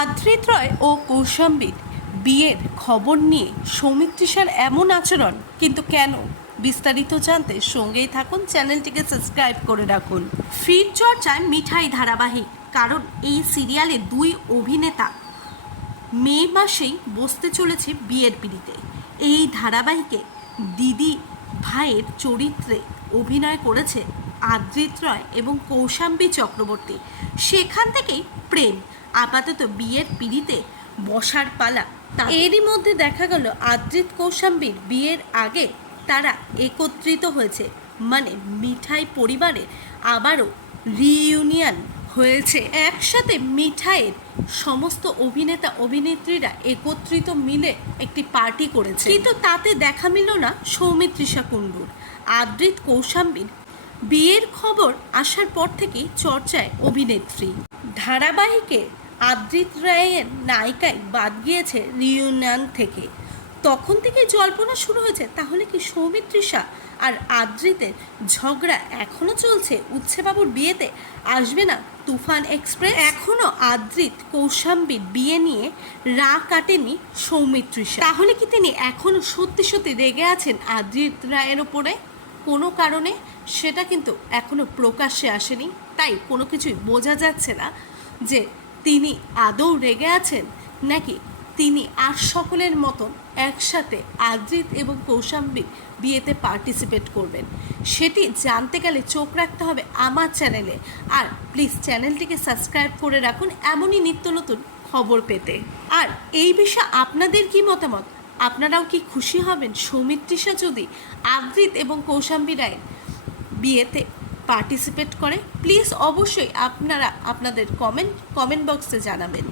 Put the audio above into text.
আদ্রিত রয় ও কৌশাম্বীর বিয়ের খবর নিয়ে সৌমিত্রিষার এমন আচরণ কিন্তু কেন? বিস্তারিত জানতে সঙ্গেই থাকুন, চ্যানেলটিকে সাবস্ক্রাইব করে রাখুন। ফির চর্চায় মিঠাই ধারাবাহিক, কারণ এই সিরিয়ালে দুই অভিনেতা মে মাসেই বসতে চলেছে বিয়ের পিঁড়িতে। এই ধারাবাহিকে দিদি ভাইয়ের চরিত্রে অভিনয় করেছে আদ্রিত রয় এবং কৌশাম্বী চক্রবর্তী। সেখান থেকেই প্রেম, আপাতত বিয়ের পিঁড়িতে বসার পালা। এরই মধ্যে দেখা গেল আদ্রিত কৌশাম্বীর বিয়ের আগে তারা একত্রিত হয়েছে, মানে মিঠাই পরিবারের আবারও রিইউনিয়ন হয়েছে। একসাথে মিঠাইয়ের সমস্ত অভিনেতা অভিনেত্রীরা একত্রিত মিলে একটি পার্টি করেছে, কিন্তু তাতে দেখা মিলল না সৌমিত্রিষা কুণ্ডুর। আদ্রিত কৌশাম্বীর বিয়ের খবর আসার পর থেকেই চর্চায় অভিনেত্রী। ধারাবাহিকে আদ্রিত রায়ের নায়িকায় বাদ গিয়েছে রিইউনিয়ন থেকে। তখন থেকেই জল্পনা শুরু হয়েছে, তাহলে কি সৌমিত্রিষা আর আদ্রিতের ঝগড়া এখনও চলছে? উচ্ছেবাবুর বিয়েতে আসবে না তুফান এক্সপ্রেস? এখনও আদ্রিত কৌশাম্বীর বিয়ে নিয়ে রা কাটেনি সৌমিত্রিষা। তাহলে কি তিনি এখনও সত্যি সত্যি রেগে আছেন আদ্রিত রায়ের ওপরে কোনো কারণে? সেটা কিন্তু এখনও প্রকাশ্যে আসেনি, তাই কোনো কিছুই বোঝা যাচ্ছে না যে তিনি আদৌ রেগে আছেন নাকি তিনি আর সকলের মতন একসাথে আদ্রিত এবং কৌশাম্বী বিয়েতে পার্টিসিপেট করবেন। সেটি জানতে গেলে চোখ রাখতে হবে আমার চ্যানেলে। আর প্লিজ চ্যানেলটিকে সাবস্ক্রাইব করে রাখুন এমনই নিত্য নতুন খবর পেতে। আর এই বিষয়ে আপনাদের কি মতামত? আপনারাও কি খুশি হবেন সৌমিত্রিষা যদি আদ্রিত এবং কৌশাম্বী রায়ের বিয়েতে পার্টিসিপেট করে? প্লিজ অবশ্যই আপনারা আপনাদের কমেন্ট বক্সে জানাবেন।